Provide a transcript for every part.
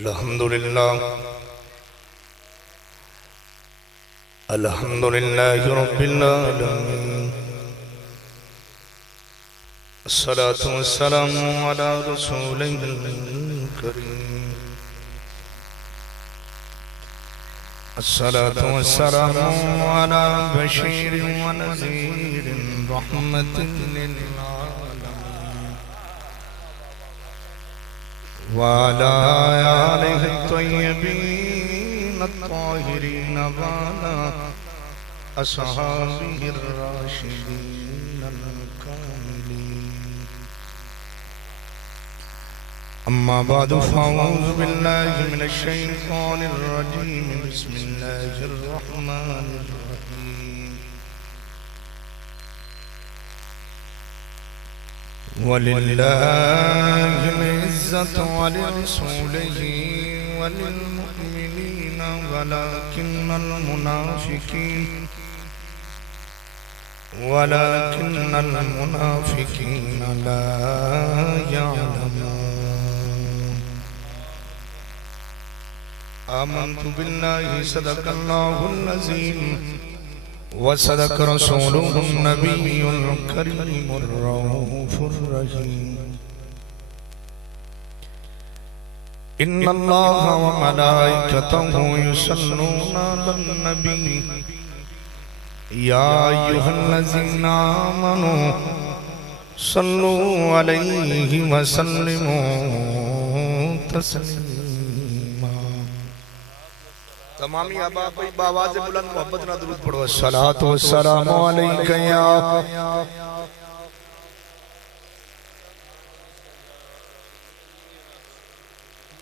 الحمدللہ رب العالمین الصلاة والسلام على رسوله الكريم الصلاة والسلام على بشير ونذير رحمة للعالمين وعلى آله الطيبين الطاهرين وعلى أصحابه الراشدين الكاملين أما بعد فأعوذ بالله من الشيطان الرجيم بسم الله الرحمن الرحيم ولله العزة ولرسوله وللمؤمنين ولكن المنافقين لا يعلمون آمنت بالله صدق الله العظيم وصدق رسوله النبي الكريم الرؤوف الرحيم إن الله وملائكته يصلون على النبي يا أيها الذين آمنوا صلوا عليه وسلموا تسليما تمامی آباء کوئی باواز بلند محبت نہ درود پڑھو الصلاة والسلام علیکہ یا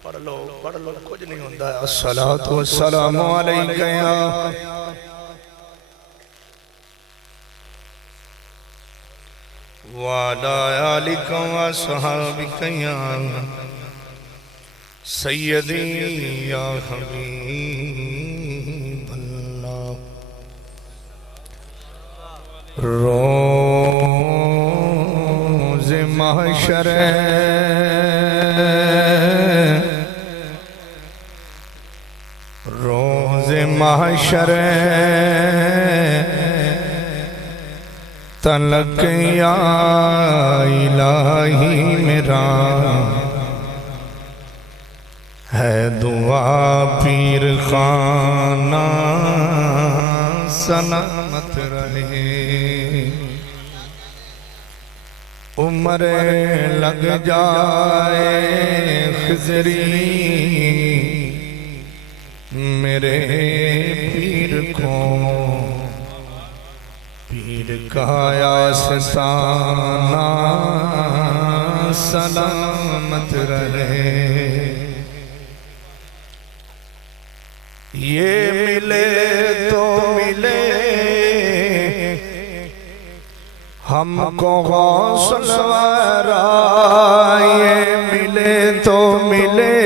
پڑھ لو کچھ نہیں ہوندہ ہے الصلاة والسلام علیکہ یا وعلى آلك وصحابك يا سيدي يا حبيب الله روز محشر تلک یا الہی میرا ہے دعا پیر خانہ سلامت رہے عمر لگ جائے خضری میرے پیر کو پیر کا آستانہ سلامت رہے یہ ملے تو ملے ہم کو غوث الورا یہ ملے تو ملے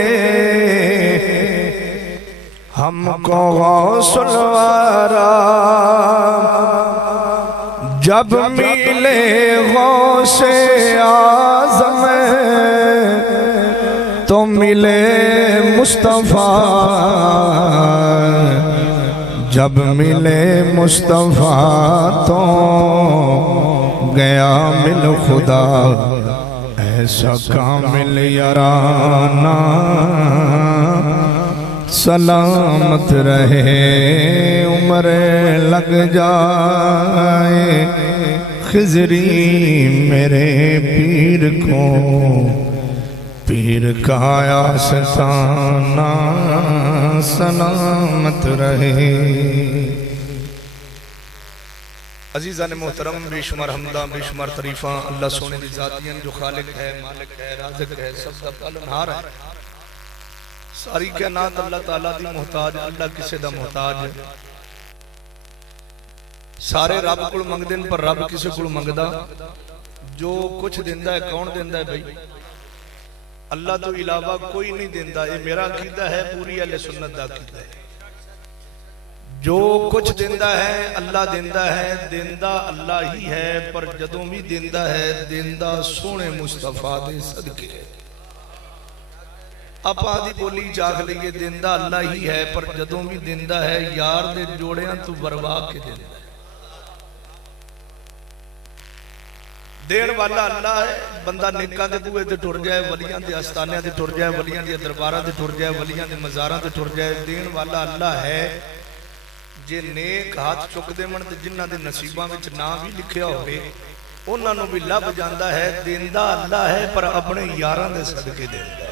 ہم کو غوث الورا جب ملے غوث اعظم تو ملے مصطفیٰ جب ملے مصطفیٰ تو گیا مل خدا ایسا کامل یارانہ سلامت رہے عمر لگ جائے خضری میرے پیر کو پیر کا آستانہ سلامت رہے عزیزان محترم بے شمار حمدہ بے شمار تعریفاں اللہ سونے دی ذاتین جو خالق ہے مالک ہے رازق ہے سب کا پالنہار ہے ساری کائنات اللہ تعالیٰ دی محتاج اللہ کسے دا محتاج سارے رب کل منگ دن پر رب کسے کل منگ دا جو کچھ دیندہ ہے کون دیندہ ہے بھائی اللہ تو علاوہ کوئی نہیں دیندہ یہ میرا عقیدہ ہے پوری اہل سنت دا عقیدہ ہے جو کچھ دیندہ ہے اللہ دیندہ ہے دیندہ اللہ ہی ہے پر جدوں بھی دیندہ ہے دیندہ سونے مصطفیٰ دے صدقے ਆਪਾਂ ਦੀ ਬੋਲੀ ਚਾਖ ਲਈਏ ਦਿੰਦਾ ਅੱਲਾ ਹੀ ਹੈ, ਪਰ ਜਦੋਂ ਵੀ ਦਿੰਦਾ ਹੈ ਯਾਰ ਦੇ ਜੋੜਿਆਂ ਤੋਂ ਵਰਵਾ ਕੇ ਦਿੰਦਾ ਹੈ। ਦੇਣ ਵਾਲਾ ਅੱਲਾ ਹੈ। ਬੰਦਾ ਨੇਕਾਂ ਦੇ ਬੂਹੇ ਤੇ ਟੁਰ ਜਾਏ, ਵਲੀਆਂ ਦੇ ਆਸਤਾਨਿਆਂ ਤੇ ਟੁਰ ਜਾਏ, ਵਲੀਆਂ ਦੇ ਦਰਬਾਰਾਂ ਤੇ ਟੁਰ ਜਾਏ, ਵਲੀਆਂ ਦੇ ਮਜ਼ਾਰਾਂ ਤੇ ਟੁਰ ਜਾਏ, ਦੇਣ ਵਾਲਾ ਅੱਲਾ ਹੈ। ਜੇ ਨੇਕ ਹੱਥ ਚੁੱਕਦੇ ਮਨ ਤੇ ਜਿਨ੍ਹਾਂ ਦੇ ਨਸੀਬਾਂ ਵਿੱਚ ਨਾਂ ਵੀ ਲਿਖਿਆ ਹੋਵੇ ਉਹਨਾਂ ਨੂੰ ਵੀ ਲੱਭ ਜਾਂਦਾ ਹੈ। ਦਿੰਦਾ ਅੱਲਾ ਹੈ, ਪਰ ਆਪਣੇ ਯਾਰਾਂ ਦੇ ਸਦਕੇ ਦਿੰਦਾ ਹੈ।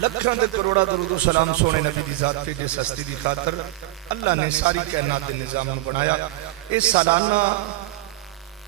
ਲੱਖਾਂ ਦੇ ਕਰੋੜਾਂ ਦਰੂਦ ਸਲਾਮ ਸੋਹਣੇ ਨਬੀ ਦੀ ਜ਼ਾਤ ਤੇ ਜਿਸ ਹਸਤੀ ਦੀ ਖਾਤਰ ਅੱਲਾ ਨੇ ਸਾਰੀ ਕਾਇਨਾਤ ਦੇ ਨਿਜ਼ਾਮ ਨੂੰ ਬਣਾਇਆ। ਇਹ ਸਾਲਾਨਾ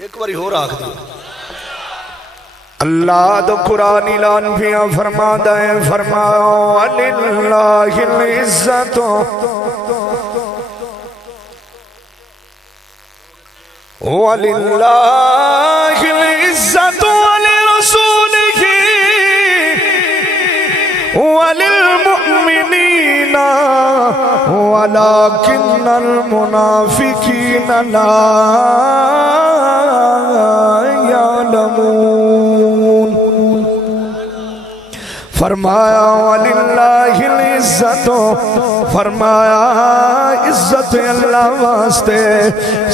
ایک باری ہو رہا دو اللہ تو قرآن اعلان پیا فرماتا ہے فرمایا وَلِلَّهِ الْعِزَّةُ وَلِلَّهِ الْعِزَّةُ وَلِرَسُولِهِ وَلِلْمُؤْمِنِينَ وَلَكِنَّ الْمُنَافِقِينَ لَا يَعْلَمُونَ فرمایا وَلِلَّهِ الْعِزَّةُ فرمایا عزت اللہ واسطے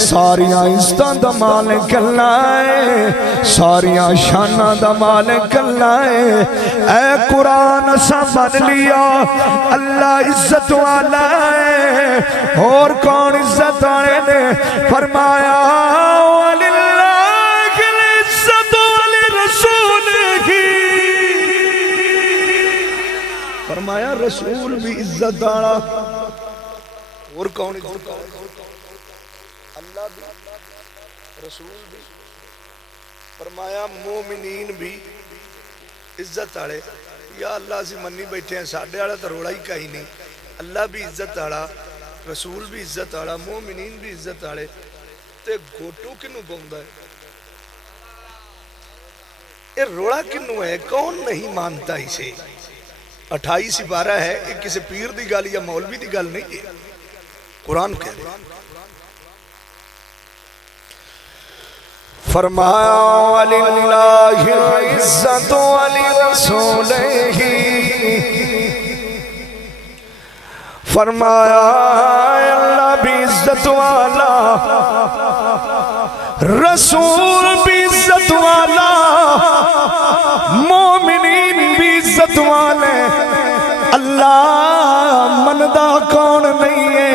ساریاں عزتاں دا مالک اللہ ہے ساریاں شاناں دا مالک اللہ ہے اے قرآن سمجھ لیا اللہ عزت والا ہے اور کون عزت والے نے فرمایا وَلِلَّهِ الْعِزَّةُ وَلِرَسُولِهِ فرمایا رسول بھی عزت دارا اور کون عزت دارا اللہ بھی رسول بھی فرمایا مومنین بھی عزت دارے یا اللہ سے منی بیٹھے ہیں ساڑھے آڑا تو روڑا ہی کہیں نہیں اللہ بھی عزت دارا رسول بھی عزت دارا مومنین بھی عزت دارے تے گھوٹو کنو بوندا ہے یہ روڑا کنو ہے کون نہیں مانتا اسے 28 سپارہ ہے یہ کسی پیر دی گل یا مولوی دی گل نہیں ہے قرآن کہہ رہے فرمایا وَلِلَّهِ الْعِزَّةُ وَلِرَسُولِهِ فرمایا اللہ بھی عزت والا رسول بھی عزت والا مومنین بھی عزت والے اللہ مندہ کون نہیں ہے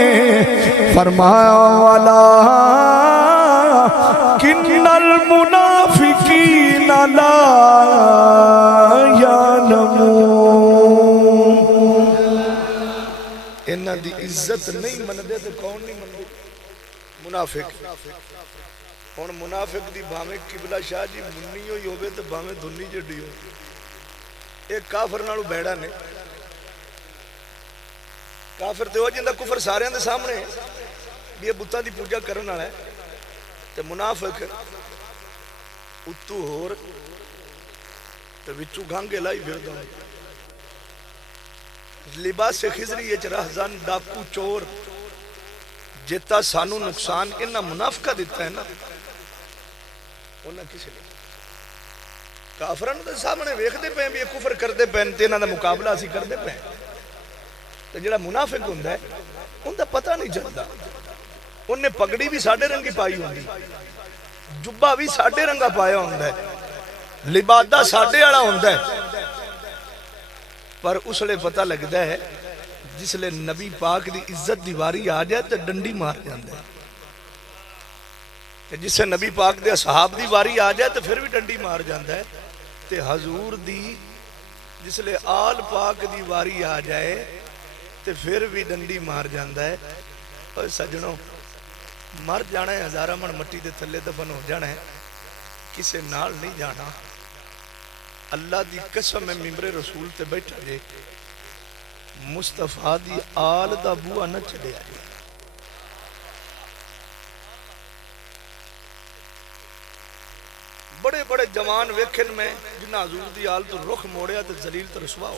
فرمایا والا کن المنافقین لا یعلمون انہاں دی عزت نہیں مندے تو کون نہیں مندے منافق ہن منافق دی بھاویں قبلہ شاہ جی منی ہوئی ہوئے تو بھاویں دھنی جڑی ہو ایک کافر نالو بیڑا نے کافر تے ہو جندہ کفر سارے اندے سامنے بھی یہ بتا دی پوجا کرن والا ہے تے منافق اتو ہور تے وچو گھانگے لائی پھردا لباس خضری یہ رہزن ڈاکو چور جتا سانو نقصان انہا منافقہ دیتا ہے نا انہا کسی نہیں کافران دے سامنے ویکھ دے پہیں بھی یہ کفر کر دے پہیں تینہ دا مقابلہ اسی کر دے پہیں تو جڑا منافق ہوندہ ہے ان دا پتہ نہیں چلتا انہیں پگڑی بھی ساڑھے رنگی پائی ہوندی جبہ بھی ساڑھے رنگا پایا ہوندہ ہے لبادہ ساڑھے آڑا ہوندہ ہے پر اس لئے پتہ لگتا ہے جس لئے نبی پاک دی عزت دیواری آ جائے تو ڈنڈی مار جاندے ہیں جس سے نبی پاک دے صحاب دیواری آ جائے تو پھر بھی ڈنڈی مار جاندے ہیں تے حضور دی جس لئے آل پاک دیواری آ جائے تو پھر بھی ڈنڈی مار جاندے ہیں اور سجنوں مر جانا ہے ہزارہ من مٹی دے تھلے دفن ہو جانا ہے کسے نال نہیں جانا اللہ دی قسم میں ممبر رسول تے بیٹھا جے مصطفیٰ دی آل دا بوہ نہ چلے آئے بڑے بڑے جوان ویکھن میں جنہ حضور دی آل تو رخ موڑیا تو ذلیل تو رسوا ہو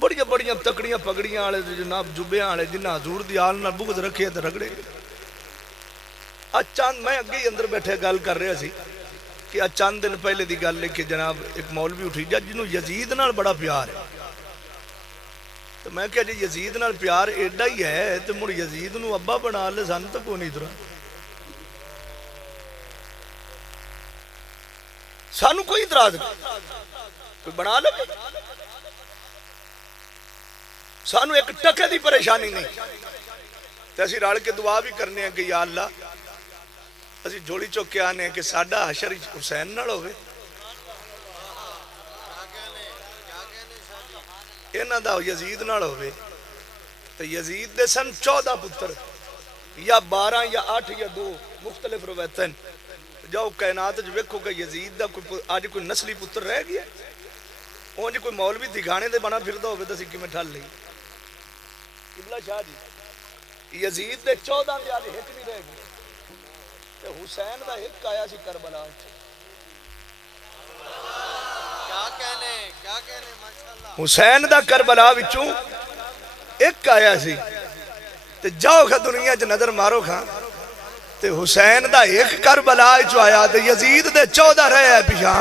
بڑیاں بڑیاں تکڑیاں پگڑیاں آلے جناب جبیاں آلے جنہ حضور دی آل نہ بغض رکھے تو رگڑے چاند میں اگے اندر بیٹھے گل کر رہے سی کہ چاند دن پہلے دی گل لکھے جناب ایک مولوی اٹھی جا جنہوں یزید نال بڑا پیار ہے تو میں کہا جی یزید نال پیار ایڈا ہی ہے تو مڑ یزید نو ابا بنا لے سان تو کو نہیں درہ سانو کوئی اتراز نہیں کوئی بنا لے سانو ایک ٹکے دی پریشانی نہیں تو اسی راڑ کے دعا بھی کرنے ہیں کہ یا اللہ اسی جھوڑی چوکے آنے ہیں کہ ساڑھا حشر حسین نہ ہوئے اینا دا یزید نہ ہوئے تو یزید دے سن 14 پتر یا 12 یا 8 یا 2 مختلف روایتیں جاؤ کائنات جو ویکھو کہ یزید دا آج کوئی نسلی پتر رہ گیا اونج کوئی مولوی دکھانے دے بنا پھردا ہوے تے سکی میں ٹھل لئی قبلہ شاہ جی یزید دے 14 دے آج ایک نہیں رہ گیا تے حسین دا ایک آیا سی کربلا کیا کہنے ماشاءاللہ حسین دا کربلا وچوں ایک آیا سی تے جاؤ کھا دنیا چ نظر مارو کھا تے حسین دا ایک کربلا وچوں آیا تے یزید دے 14 رہے ہیں پیچھے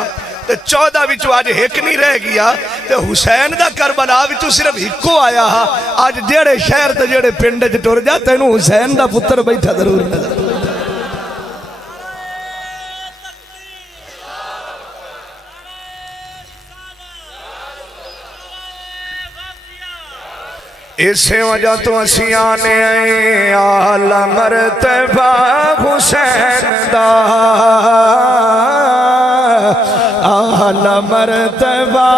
تے 14 وچوں آج ایک نہیں رہ گیا تے حسین دا کربلا وچوں صرف ایکو آیا آج جیڑے شہر تے جیڑے پنڈ وچ ٹر جا تینوں حسین دا پتر بیٹھا ضرور نظر اسے وجہ تو اسی آنے آئے اعلی مرتبہ حسین دا اعلی مرتبہ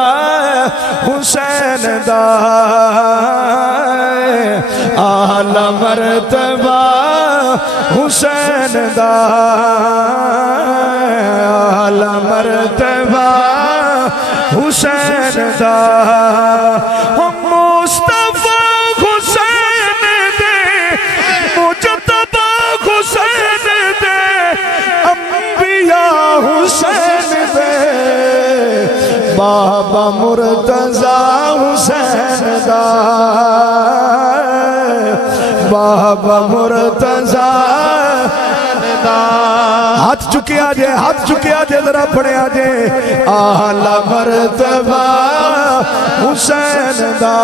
حسین دا اعلی مرتبہ حسین دا اعلی مرتبہ حسین دا ہم مصطفیٰ حسین دے مجتبہ حسین دے انبیاء حسین دے بابا مرتضیٰ حسین دا بابا مرتضیٰ ہاتھ چکے آجے ذرا پڑے آجے اعلی مرتبہ حسین دا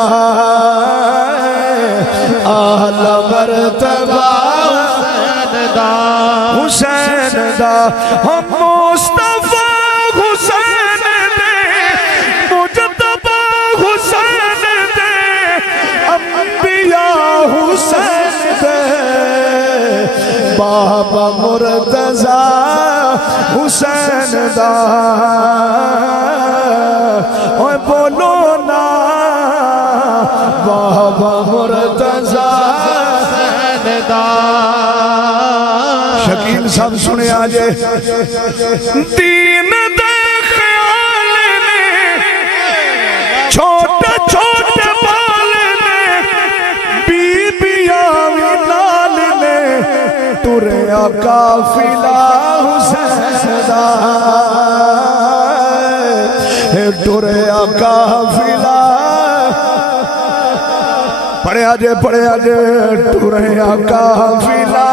اعلی مرتبہ حسین دا ہم مصطفیٰ حسین دے مجتبہ حسین دے انبیاء حسین دے بابا مرتضیٰ حسین دا اوہ بولو نا بابا مرتضیٰ حسین دا شکیل صاحب سنے آجے دین دے خیال نے چھوٹے چھوٹے بال نے بی بیاوی نال نے تریا قافلہ حسین دا تریا قافلہ پڑھے آجے تریا قافلہ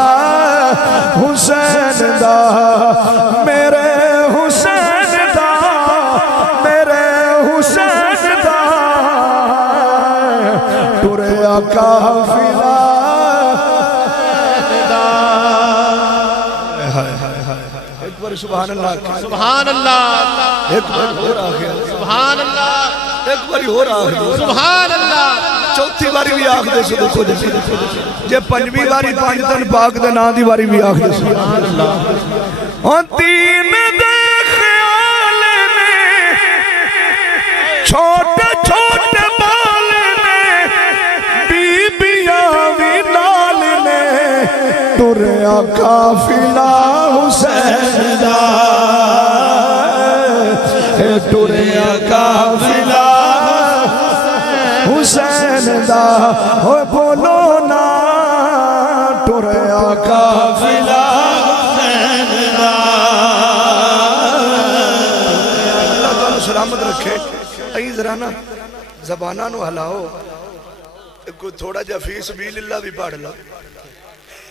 حسین دا میرے حسین دا میرے حسین دا تریا قافلہ ایک بار سبحان اللہ سبحان اللہ ایک بار ہو رہا ہے سبحان اللہ ایک بار ہو رہا ہے سبحان اللہ چوتھی باری بھی آکھ دے سو دیکھو جے پنجویں باری پانچ دن پاک دے نا دی باری بھی آکھ دے سو دین دے خیال نے چھوٹے چھوٹے بال نے بی بیاوی نال نے تریا قافلہ حسین دا تریا قافلہ حسین دا ہوئے بولو نا تریا قافلہ حسین دا اللہ تعالیٰ سلامت رکھے ائی ذرا نا زبانہ نو ہلاؤ کوئی تھوڑا جا فی سبیل اللہ بھی پڑھ لا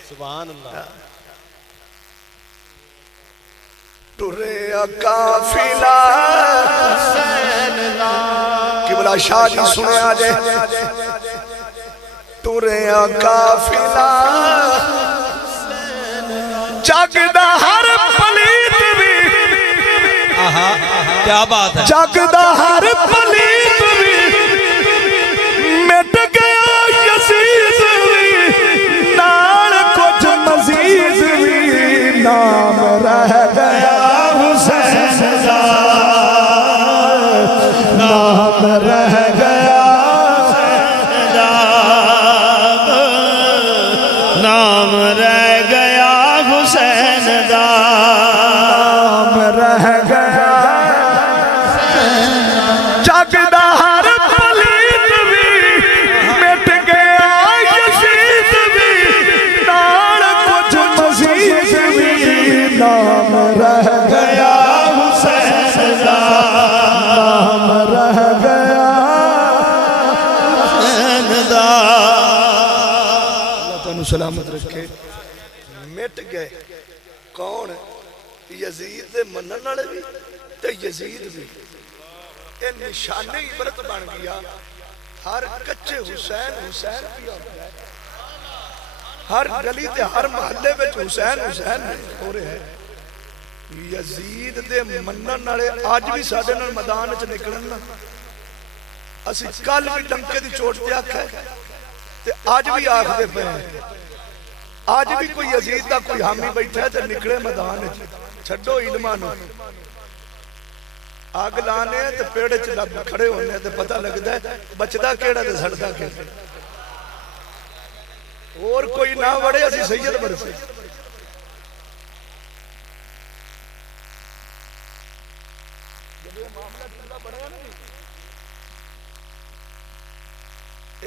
سبحان اللہ تریا قافلہ حسین دا قبلہ شاہ جی سنے آجے تریا قافلہ جگ دا ہر پلیت بھی کیا بات ہے جگ دا ہر پلیت بھی مٹ گیا یزید بھی نال کچھ مزید بھی نام رہ گیا حسین دا نام رہ گیا نام رہ گیا حسین گئے کون یزید دے منن والے بھی تے یزید بھی اے نشانی عبرت بن گیا ہر کچے حسین حسین کی ہوتا ہے ہر گلی تے ہر محلے وچ حسین حسین ہو رہے ہیں یزید دے منن والے اج بھی ساڈے نال میدان وچ نکلن نا اسی کل بھی ڈنکے دی چوٹ تے آکھیا تے اج بھی آکھدے پئے آج بھی کوئی یزید دا کوئی حامی بیٹھا ہے تے نکلے میدان وچ چھڈو علماں نو آگ لانے تے پیڑ وچ کھڑے ہونے تے پتہ لگدا ہے بچدا کیڑا تے سڑدا کیڑا اور کوئی نہ وڑے اسی سید برسے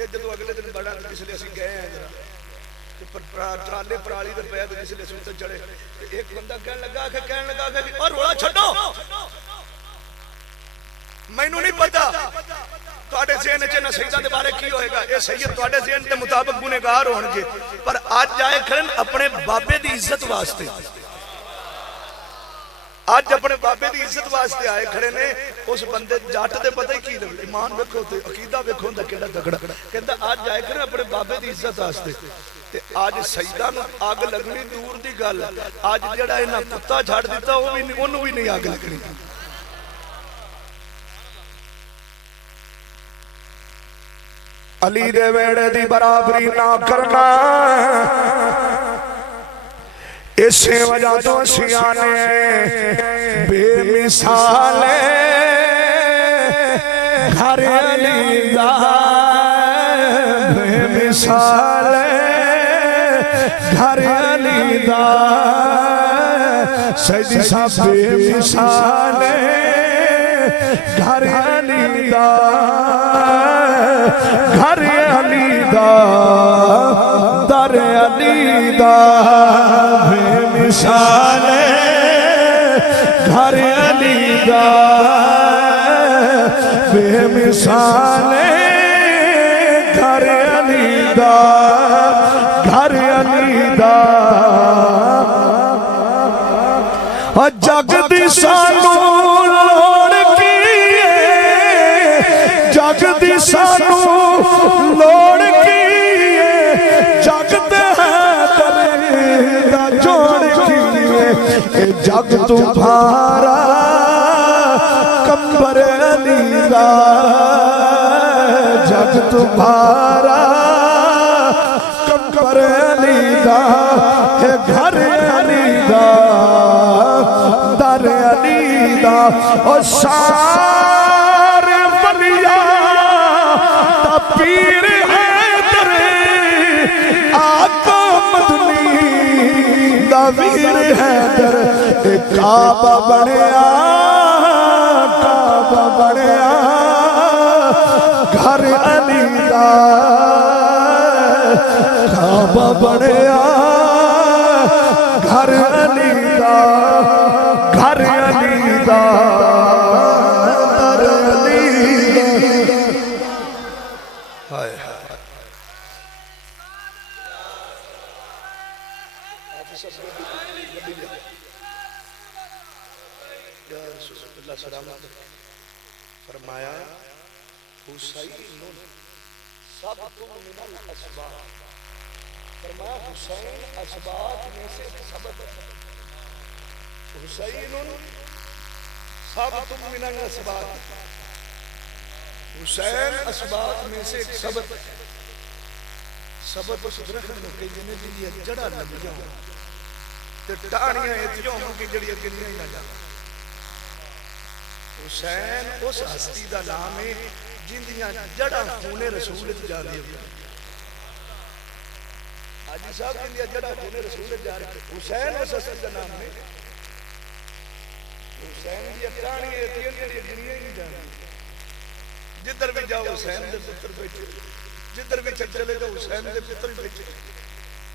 جدو اگلے دن بڑا جس لیے اسی گئے ہیں ٹرالے پرالی دے پے جس لیے سوتے چڑھے ایک بندہ کہنے لگا کہ اور روڑا چھڈو مینوں نہیں پتا تواڈے ذہن وچ نہ سیداں دے بارے کی ہوئے گا اے سید تواڈے ذہن دے مطابق گنہگار ہون گے پر اج آئے کھڑن اپنے بابے دی عزت واسطے آج اپنے بابے دی عزت واسطے آئے کھڑے نے اس بندے جٹ دے پتہ ہی کی لگے ایمان ویکھو تے عقیدہ ویکھو دا کیڑا تگڑا کہندا آج آئے کھڑے اپنے بابے دی عزت واسطے تے آج سیداں نوں اگ لگنی دور دی گل آج جڑا انہاں کتا چھڑ دتا او بھی اونوں بھی نہیں اگ لگنی علی دے ویڑے دی برابری نہ کرنا اسی وجہ تو سیانے بے مثال گھر علی دا بے مثال گھر علی دا سیدی صاحب بے مثال گھر علی دا گھر علی دا در علی دا بے مثال گھر علی دا بے مثال گھر علی دا گھر علی دا جگ دی سانو لوڑ کی جگ دی سانو لوڑ کی جگ تے جوڑ کی جگ تمہارا کمبر علی دا جگ تمہارا کمبر علی دا گھر علی دا در علی دا اور سارے ولیاں دا پیر حیدر آقا مدنی دا ویر حیدر کعبہ بنیا کعبہ بنیا گھر علی دا کعبہ بنیا گھر علی دا گھر علی دا در علی دا ہائے فرمایا حسین سب تم من الاسباب فرمایا حسین اسباب میں سے سبب حسین سب تم من الاسباب حسین اسباب میں سے ایک سبب سبب اس درخت میں کئی جنے دی جڑا لگ جاؤں تے ٹانیاں اتیوں ہوں کہ جڑی گلیاں ہی نہ جاؤں حسین اس ہستی دا نام ہے جن دیاں جڑا خون رسول جا رہی ہے حاجی صاحب جن دیاں جڑا خون رسول جا رہی ہے حسین اس ہستی دا نام ہے حسین دی ٹانیاں اتیوں جڑی گلیاں ہی نہیں جا رہی جدھر بھی جاؤ حسین دے پتر بیٹھے جدھر بھی چلے جاؤ حسین دے پتر بیٹھے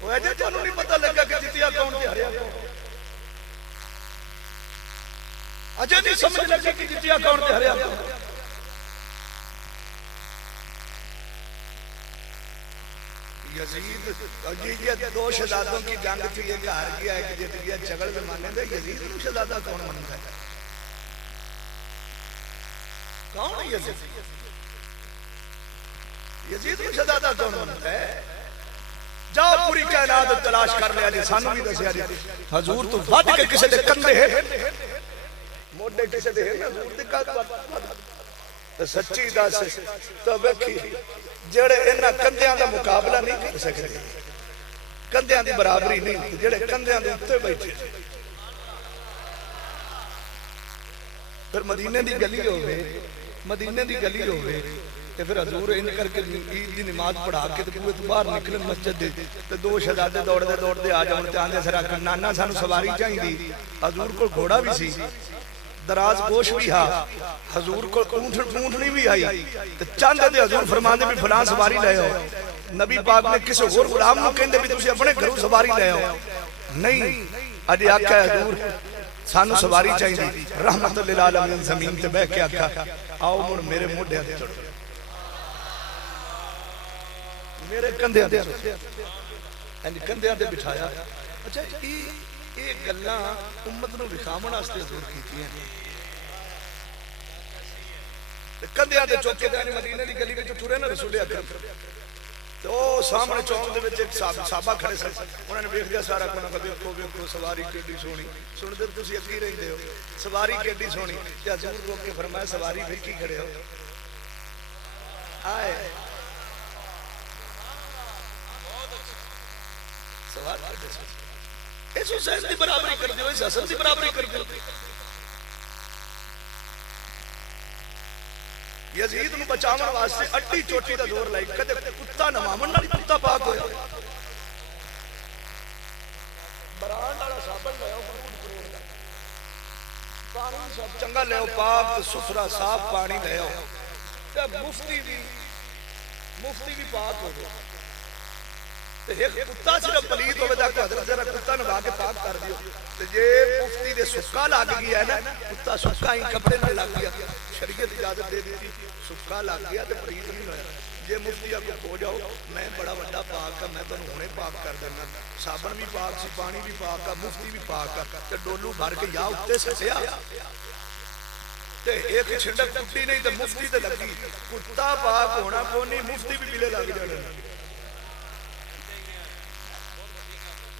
وہ ایجے تو نہیں پتہ لگا کہ جتیا کون تے ہریا کون اجے نہیں سمجھ لگی کہ جتیا کون تے ہریا کون یزید یہ دو شہزادوں کی جنگ تھی، ایک ہار گیا ایک جیت گیا، جھگڑ زمانے دے یزید نو شہزادہ کون منتا ہے؟ کون ہے یزید؟ یزید نو شہزادہ کون منتا ہے؟ جاؤ پوری کائنات تلاش کر لیا جی، سانو بھی دسیا جی حضور تو ود کے کسے دے کندھے ہے موڈے کسے دے ہے حضور دے تے سچی دس تو ویکھی جڑے انہاں کندھیاں دا مقابلہ نہیں کر سکدے، کندھیاں دی برابری نہیں، جڑے کندھیاں دے اوتے بیٹھے پھر مدینے دی گلی ہوے، مدینے دی گلی ہوے تے پھر حضور ان کر کے عید دی نماز پڑھا کے تے بوئے تو باہر نکلن مسجد دے تے دو شہزادے دوڑدے دوڑدے آ جاون تے آندے سر آکھن نانا سانو سواری چاہیندی، حضور کول گھوڑا بھی سی، دراز گوش بھی ہا، حضور کو اونٹنی بھی آئی تے چاندے دے حضور فرماندے بھی فلاں سواری لے آؤ، نبی پاک نے کسے اور غلام نو کہندے بھی تسی اپنے گھروں سواری لے آؤ، نہیں اج آکھا حضور سانو سواری چاہیندی، رحمت للعالمین زمین تے بیٹھ کے آکھا آؤ مڑ میرے موڈے تے چڑھو، میرے کندھے تے ان کندھیاں تے بٹھایا۔ اچھا یہ گلاں امت نو وکھاون واسطے حضور کیتیاں کندھیاں تے چوک کے تے مدینے دی گلی وچ ٹرے نا رسول اکرم تو سامنے چوک دے وچ ایک صحابہ کھڑے سن، انہاں نے ویکھ لیا سارا کونا کہ ویکھو ویکھو سواری کیڈی سونی، سنتے تسی اگے رہندے ہو سواری کیڈی سونی، تے حضور کو کے فرمایا سواری ویکھی کھڑے ہو آئے سوال کرتے ہیں اس حسین دی برابری کر دیو، اس حسن دی برابری کر دیو۔ یزید نو بچاون واسطے اڈی چوٹی دا دور لائی، کدے کتا نمامن نال کتا پاک ہویا، بران والا صابن لے آؤ، پانی سب چنگا لے آؤ، پاک ستھرا صاف پانی لے آؤ، تے مفتی بھی پاک ہو گیا، ایک کتا صرف پلید ہوئے دا کہ حضرت ذرا کتا نبا کے پاک کر دیو، تو یہ مفتی دے سکا لگ گیا ہے نا، کتا سکا ہی کپڑے نہ لگ گیا، شریعت اجازت دے دیتی سکا لگ گیا تو پلید نہیں ہویا، یہ مفتی آپ کو کھو جاؤ میں بڑا بڑا پاک ہے، میں تو ہونے پاک کر دینا، صابن بھی پاک سی، پانی بھی پاک ہے، مفتی بھی پاک ہے، تو ڈولو بھر کے یا اٹھتے سکیا تے ایک چھنڈک کٹی نہیں تو مفتی تے لگی، کتا پاک ہونا کونی مفتی بھی پلے لگ جانا۔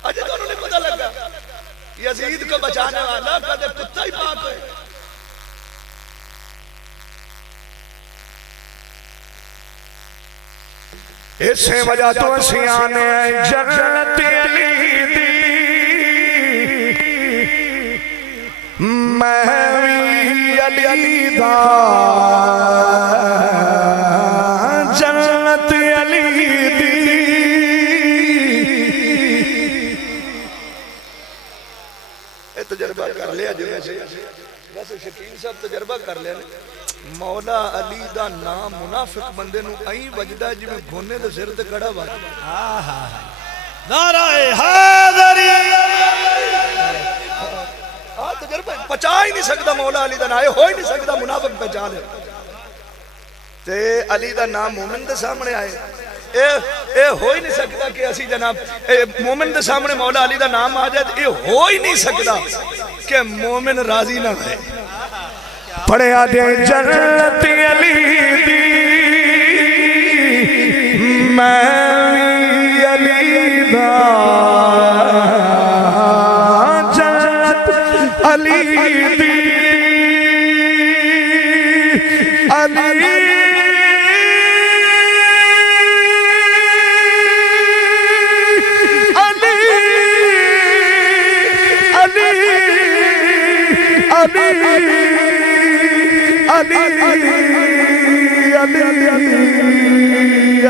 اجھے تو انہوں نے پتہ لگا یزید کو بچانے والا کدے کتا ہی پاک ہے۔ اس وجہ تو سیانے جنت علی دی میں وی علی دا جنت علی دی تجربہ کر لیا جو ایسے بس شکین صاحب تجربہ کر لیا مولا علی دا نام منافق بندے نو آئی وجدہ جی میں گھونے دے سر تے کڑا بات نعرہ حیدری تجربہ پچا ہی نہیں سکتا مولا علی دا نام ہو ہی نہیں سکتا منافق پہچان ہے تے علی دا نام مومن دے سامنے آئے اے ہو ہی نہیں سکتا کہ اسی جناب مومن دے سامنے مولا علی دا نام آ جائے اے ہو ہی نہیں سکتا کہ مومن راضی نہ ہے۔ پڑھیا دے جنت علی دی میں علی دا جنت علی دی علی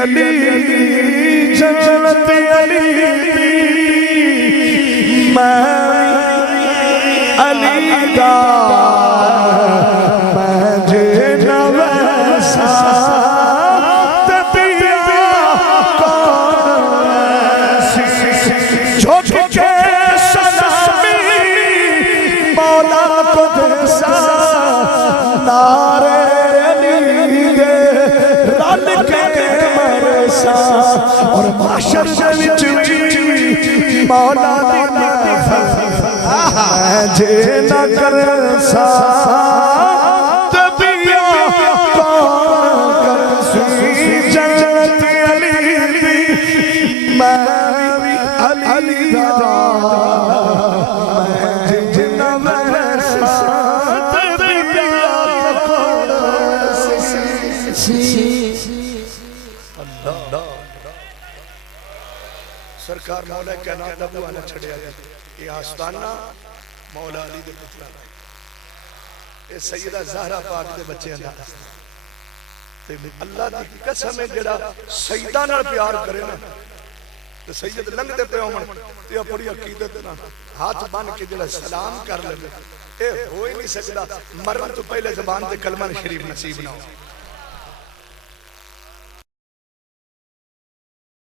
علی جنت علی میں علی دا میں جے ویسا تبیا کون جھک کے سلامی مولا کو دسا نعرے علی دے رل کے مرسا اور محشر دے وچ وی مولا دی نافرمانی میں جے نہ کر سا تبیا کون کر سی جنت علی دی میں علی دا میں جے نہ سا تبیا کون سی سرکار مولا کائنات دا بوانا چھڑیا گیا یہ آستانہ مولا علی دے پترہ یہ سیدہ زہرہ پاک دے بچے انداز اللہ دی قسم ہے جڑا سیدہ نال پیار کرے نا تو سید لنگ دے پہ ہومن یہ اپنی عقیدت نا ہاتھ بان کے جڑا سلام کر لے اے ہو ہی نہیں سکتا مرن تو پہلے زبان دے کلمہ شریف نصیب نہ ہو